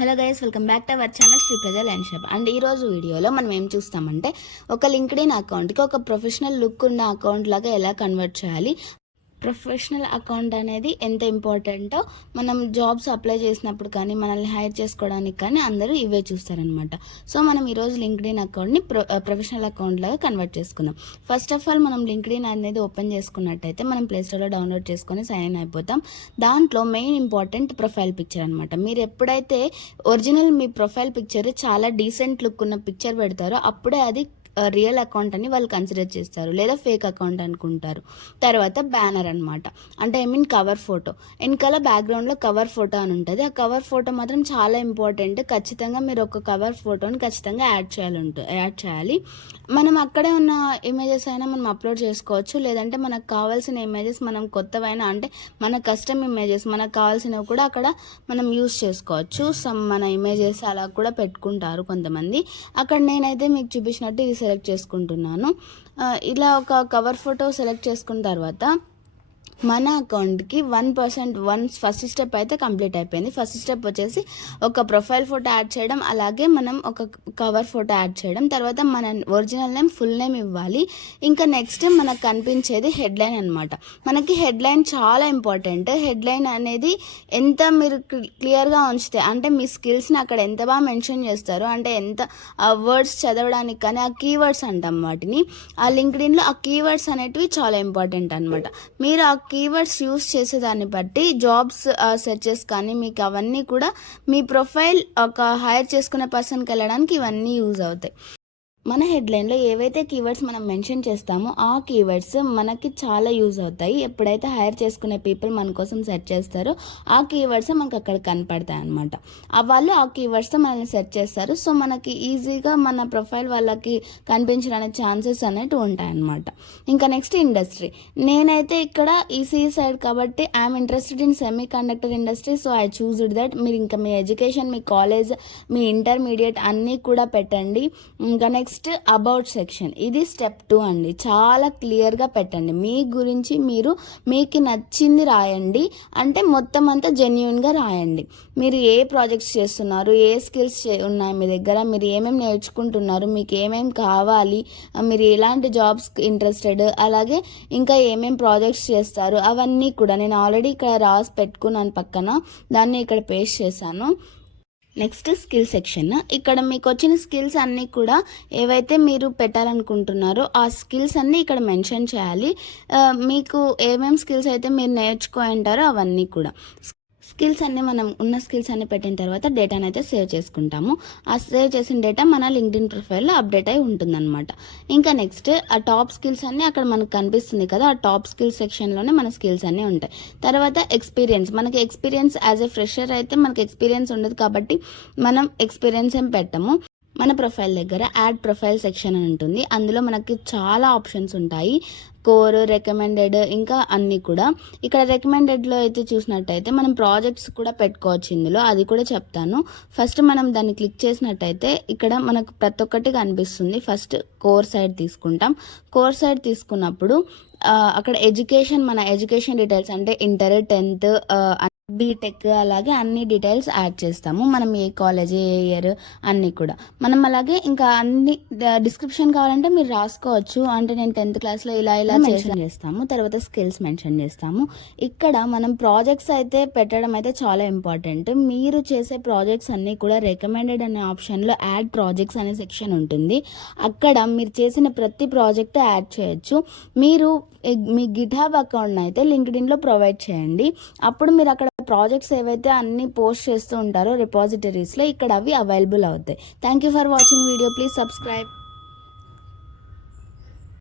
Hello guys, welcome back to our channel Shri Praja land shop. And ఈరోజు వీడియోలో మనం ఏం చూస్తామంటే ఒక లింక్డ్ఇన్ అకౌంట్కి ఒక ప్రొఫెషనల్ లుక్ ఉన్న అకౌంట్ లాగా ఎలా కన్వర్ట్ చేయాలి. ప్రొఫెషనల్ అకౌంట్ అనేది ఎంత ఇంపార్టెంటో మనం జాబ్స్ అప్లై చేసినప్పుడు కానీ మనల్ని హైర్ చేసుకోవడానికి కానీ అందరూ ఇవే చూస్తారనమాట. సో మనం ఈరోజు లింక్డ్ఇన్ అకౌంట్ని ప్రొఫెషనల్ అకౌంట్ లాగా కన్వర్ట్ చేసుకుందాం. ఫస్ట్ ఆఫ్ ఆల్ మనం లింక్డ్ఇన్ అనేది ఓపెన్ చేసుకున్నట్టయితే మనం ప్లేస్టోర్లో డౌన్లోడ్ చేసుకొని సైన్ ఇన్ అయిపోతాం. దాంట్లో మెయిన్ ఇంపార్టెంట్ ప్రొఫైల్ పిక్చర్ అనమాట. మీరు ఎప్పుడైతే ఒరిజినల్ మీ ప్రొఫైల్ పిక్చర్ చాలా డీసెంట్ లుక్ ఉన్న పిక్చర్ పెడతారో అప్పుడే అది రియల్ అకౌంట్ అని వాళ్ళు కన్సిడర్ చేస్తారు, లేదా ఫేక్ అకౌంట్ అనుకుంటారు. తర్వాత బ్యానర్ అనమాట, అంటే కవర్ ఫోటో. వెనకాల బ్యాక్గ్రౌండ్లో కవర్ ఫోటో అని ఉంటుంది. ఆ కవర్ ఫోటో మాత్రం చాలా ఇంపార్టెంట్. ఖచ్చితంగా మీరు ఒక కవర్ ఫోటోని ఖచ్చితంగా యాడ్ చేయాలి. మనం అక్కడే ఉన్న ఇమేజెస్ అయినా మనం అప్లోడ్ చేసుకోవచ్చు, లేదంటే మనకు కావాల్సిన ఇమేజెస్ మనం కొత్తవైనా అంటే మన కస్టమ్ ఇమేజెస్ మనకు కావాల్సినవి కూడా అక్కడ మనం యూస్ చేసుకోవచ్చు. మన ఇమేజెస్ అలా కూడా పెట్టుకుంటారు కొంతమంది. అక్కడ నేనైతే మీకు చూపించినట్టు ఇది సెలెక్ట్ చేసుకుంటున్నాను. ఇలా ఒక కవర్ ఫోటో సెలెక్ట్ చేసుకున్న తర్వాత మన అకౌంట్కి 1% ఫస్ట్ స్టెప్ అయితే కంప్లీట్ అయిపోయింది. ఫస్ట్ స్టెప్ వచ్చేసి ఒక ప్రొఫైల్ ఫోటో యాడ్ చేయడం, అలాగే మనం ఒక కవర్ ఫోటో యాడ్ చేయడం. తర్వాత మన ఒరిజినల్ నేమ్, ఫుల్ నేమ్ ఇవ్వాలి. ఇంకా నెక్స్ట్ మనకు కనిపించేది హెడ్లైన్ అనమాట. మనకి హెడ్లైన్ చాలా ఇంపార్టెంట్. హెడ్లైన్ అనేది ఎంత మీరు క్లియర్గా ఉంచితే, అంటే మీ స్కిల్స్ని అక్కడ ఎంత బాగా మెన్షన్ చేస్తారో, అంటే ఎంత వర్డ్స్ చదవడానికి కానీ ఆ కీవర్డ్స్ అంటాం వాటిని. ఆ లింక్డ్ఇన్లో ఆ కీవర్డ్స్ అనేటివి చాలా ఇంపార్టెంట్ అనమాట. మీరు ఆ కీవర్డ్స్ యూస్ చేసేదాన్ని బట్టి జాబ్స్ సెర్చెస్ కానీ మీకు అవన్నీ కూడా మీ ప్రొఫైల్ ఒక హైర్ చేసుకునే పర్సన్కి వెళ్ళడానికి ఇవన్నీ యూజ్ అవుతాయి. మన హెడ్లైన్లో ఏవైతే కీవర్డ్స్ మనం మెన్షన్ చేస్తామో ఆ కీవర్డ్స్ మనకి చాలా యూజ్ అవుతాయి. ఎప్పుడైతే హైర్ చేసుకునే పీపుల్ మన కోసం సెర్చ్ చేస్తారో ఆ కీవర్డ్స్ మనకు అక్కడ కనపడతాయి అనమాట. వాళ్ళు ఆ కీవర్డ్స్తో మనల్ని సెర్చ్ చేస్తారు. సో మనకి ఈజీగా మన ప్రొఫైల్ వాళ్ళకి కనిపించడానికి ఛాన్సెస్ అనేవి ఉంటాయన్నమాట. ఇంకా నెక్స్ట్ ఇండస్ట్రీ. నేనైతే ఇక్కడ ఈసీఈ సైడ్ కాబట్టి I'm interested in semi conductor industry. So I choose that. మీరు ఇంకా మీ ఎడ్యుకేషన్, మీ కాలేజ్, మీ ఇంటర్మీడియట్ అన్నీ కూడా పెట్టండి. ఇంకా నెక్స్ట్ అబౌట్ సెక్షన్, ఇది స్టెప్ 2 అండి. చాలా క్లియర్గా పెట్టండి. మీ గురించి మీకు నచ్చింది రాయండి. అంటే మొత్తం అంతా జెన్యూన్గా రాయండి. మీరు ఏ ప్రాజెక్ట్స్ చేస్తున్నారు, ఏ స్కిల్స్ ఉన్నాయి మీ దగ్గర, మీరు ఏమేమి నేర్చుకుంటున్నారు, మీకు ఏమేమి కావాలి, మీరు ఎలాంటి జాబ్స్ ఇంట్రెస్టెడ్, అలాగే ఇంకా ఏమేమి ప్రాజెక్ట్స్ చేస్తారు, అవన్నీ కూడా నేను ఆల్రెడీ ఇక్కడ రాసి పెట్టుకున్నాను పక్కన. దాన్ని ఇక్కడ పేస్ట్ చేశాను. Next skill section. ఇక్కడ మీకు వచ్చిన స్కిల్స్ అన్నీ కూడా ఏవైతే మీరు పెట్టాలనుకుంటున్నారో ఆ స్కిల్స్ అన్నీ ఇక్కడ మెన్షన్ చేయాలి. మీకు ఏమేమి స్కిల్స్ అయితే మీరు నేర్చుకుంటారో అవన్నీ కూడా. స్కిల్స్ అన్నీ మనం ఉన్న స్కిల్స్ అన్నీ పెట్టిన తర్వాత డేటాను అయితే సేవ్ చేసుకుంటాము. ఆ సేవ్ చేసిన డేటా మన లింక్డ్ఇన్ ప్రొఫైల్లో అప్డేట్ అయి ఉంటుందన్నమాట. ఇంకా నెక్స్ట్ ఆ టాప్ స్కిల్స్ అన్నీ అక్కడ మనకు కనిపిస్తుంది కదా, ఆ టాప్ స్కిల్స్ సెక్షన్లోనే మన స్కిల్స్ అన్నీ ఉంటాయి. తర్వాత ఎక్స్పీరియన్స్. మనకి ఎక్స్పీరియన్స్ యాజ్ ఎ ఫ్రెషర్ అయితే మనకి ఎక్స్పీరియన్స్ ఉండదు కాబట్టి మనం ఎక్స్పీరియన్స్ ఏం పెట్టము. మన ప్రొఫైల్ దగ్గర యాడ్ ప్రొఫైల్ సెక్షన్ అని ఉంటుంది. అందులో మనకి చాలా ఆప్షన్స్ ఉంటాయి. కోర్, రికమెండెడ్, ఇంకా అన్నీ కూడా. ఇక్కడ రికమెండెడ్లో అయితే చూసినట్టయితే మనం ప్రాజెక్ట్స్ కూడా పెట్టుకోవచ్చు ఇందులో, అది కూడా చెప్తాను. ఫస్ట్ మనం దాన్ని క్లిక్ చేసినట్టయితే ఇక్కడ మనకు ప్రతి ఒక్కటి కనిపిస్తుంది. ఫస్ట్ కోర్ సైడ్ తీసుకుంటాం. కోర్ సైడ్ తీసుకున్నప్పుడు అక్కడ ఎడ్యుకేషన్, మన ఎడ్యుకేషన్ డీటెయిల్స్ అంటే ఇంటర్, 10th, బీటెక్, అలాగే అన్ని డీటెయిల్స్ యాడ్ చేస్తాము. మనం ఏ కాలేజ్, ఏ ఇయర్ అన్నీ కూడా మనం. అలాగే ఇంకా అన్ని డిస్క్రిప్షన్ కావాలంటే మీరు రాసుకోవచ్చు. అంటే నేను 10th క్లాస్లో ఇలా మెన్షన్ చేస్తాము. తర్వాత స్కిల్స్ మెన్షన్ చేస్తాము. ఇక్కడ మనం ప్రాజెక్ట్స్ అయితే పెట్టడం అయితే చాలా ఇంపార్టెంట్. మీరు చేసే ప్రాజెక్ట్స్ అన్నీ కూడా రికమెండెడ్ అనే ఆప్షన్లో యాడ్ ప్రాజెక్ట్స్ అనే సెక్షన్ ఉంటుంది. అక్కడ మీరు చేసిన ప్రతి ప్రాజెక్ట్ యాడ్ చేయొచ్చు. మీరు మీ గిట్హబ్ అకౌంట్ అయితే లింక్డ్ఇన్లో ప్రొవైడ్ చేయండి. అప్పుడు మీరు అక్కడ ప్రాజెక్ట్స్ ఏవైతే అన్ని పోస్ట్ చేస్తూ ఉంటారో రిపాజిటరీస్లో ఇక్కడ అవి అవైలబుల్ అవుతాయి. Thank you for watching video. Please subscribe.